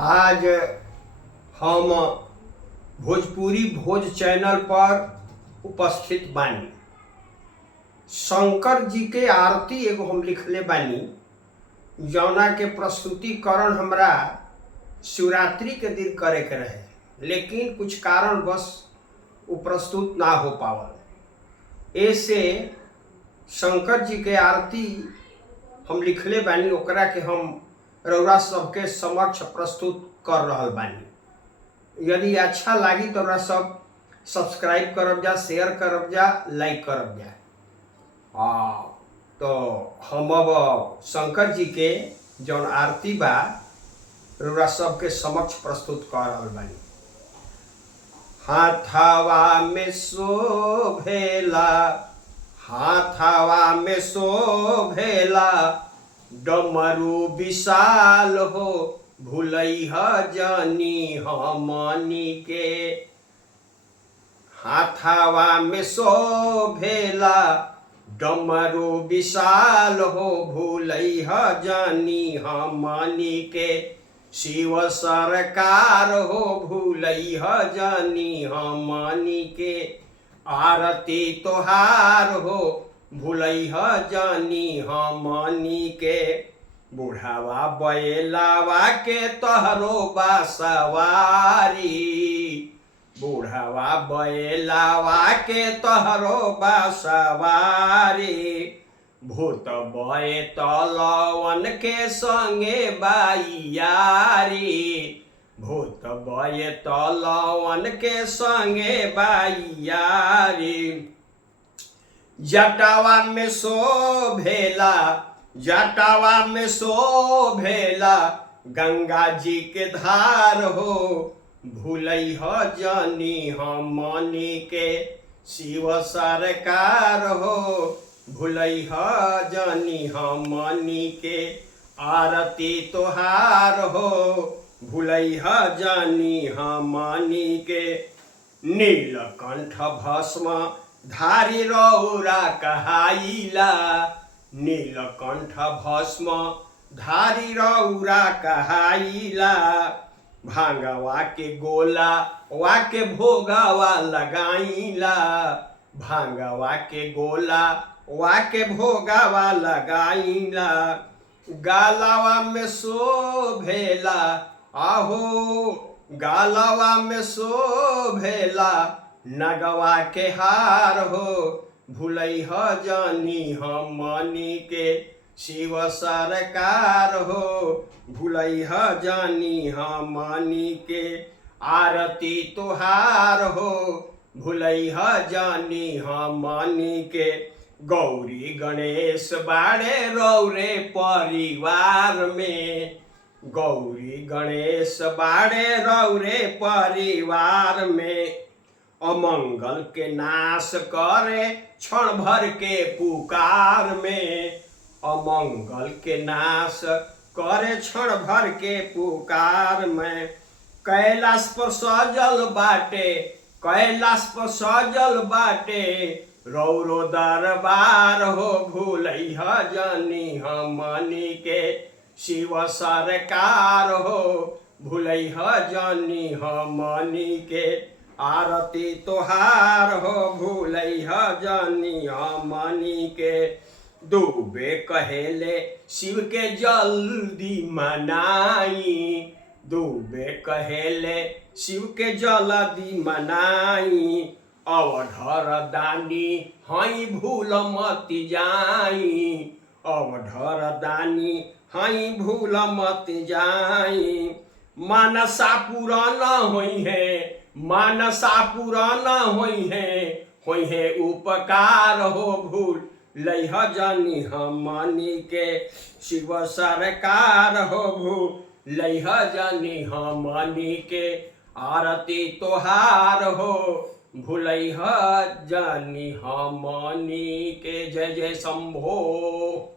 आज हम भोजपुरी भोज चैनल पर उपस्थित बानी। शंकर जी के आरती एगो हम लिखले बानी, जौना के प्रस्तुतिकरण हमरा शिवरात्रि के दिन करे के रहे, लेकिन कुछ कारण बस वो प्रस्तुत ना हो पावल। ऐसे शंकर जी के आरती हम लिखले बानी, ओकरा के हम रउरा सबके समक्ष प्रस्तुत कर रहल बानी। यदि अच्छा लगी तो रउरा सब सब्सक्राइब करब जा, शेयर करब जा, लाइक करब जा। तो हम अब शंकर जी के जौन आरती बा रउरा सबके समक्ष प्रस्तुत कर रहल बानी। हाथावा में शोभेला, हाथावा में शोभेला, डमरू विशाल हो, भूलैह जनी हमनी के। हाथावा में शोभेला, डमरू विशाल हो, भूलैह जनी हमनी के। शिव सरकार हो, भूलैह जनी हमनी के। आरती तोहार हो, भूलैह जनी हमनी के। बुढ़ावा बैलावा के तोहरो बा सवारी, बुढ़ावा बैलावा के तोहरो बा सवारी। भूत बय तलवन के संगे बाइयारी, भूत बय तलवन के संगे बाइयारी। जटावा में शोभेला, जटावा में शोभेला, गंगा जी के धार हो, भूलैह जनी हमनी के। शिव सरकार हो, भूलैह जनी हमनी के। आरती तोहार हो, भूलैह जनी हमनी के। नीलकंठ भस्म धारी रौरा कहाइला, नीलकंठ भस्म धारी रौरा कहाइला। भांगवा के गोला वा के भोगवा लगाइला, भांगवा के गोला वा के भोगवा लगाइला। गालावा में शोभेला, आहो गालावा में शोभेला, नगवा के हार हो, भूलैह जनी हमनी के। शिव सरकार हो, भूलैह जनी हमनी के। आरती तोहार हो, भूलैह जनी हमनी के। गौरी गणेश बाड़े रौरे परिवार में, गौरी गणेश बाड़े रौरे परिवार में। अमंगल के नाश करे क्षण भर के पुकार में, अमंगल के नाश करे क्षण भर के पुकार में। कैलाश पर सजल बाटे, कैलाश पर सजल बाटे, रौरो दरबार हो, भूलैह जनी हमनी के। शिव सरकार हो, भूलैह जनी हमनी के। आरती तोहार हो, भूलैह जनी हमनी के। डूबे कहेले शिव के जल्दी मनाई, डूबे कहेले शिव के जल्दी मनाई। अवधर दानी हई भूल मति जाई, अवधर दानी हई भूल मति जाई। मानसा पूरा न होई है, मानसा पूरा न होई है उपकार हो, भूल लैह जनी हमनी के। शिव सरकार हो, भूल लैह जनी हमनी के। आरती तोहार हो, भूलैह जनी हमनी के। जय जय शंभो।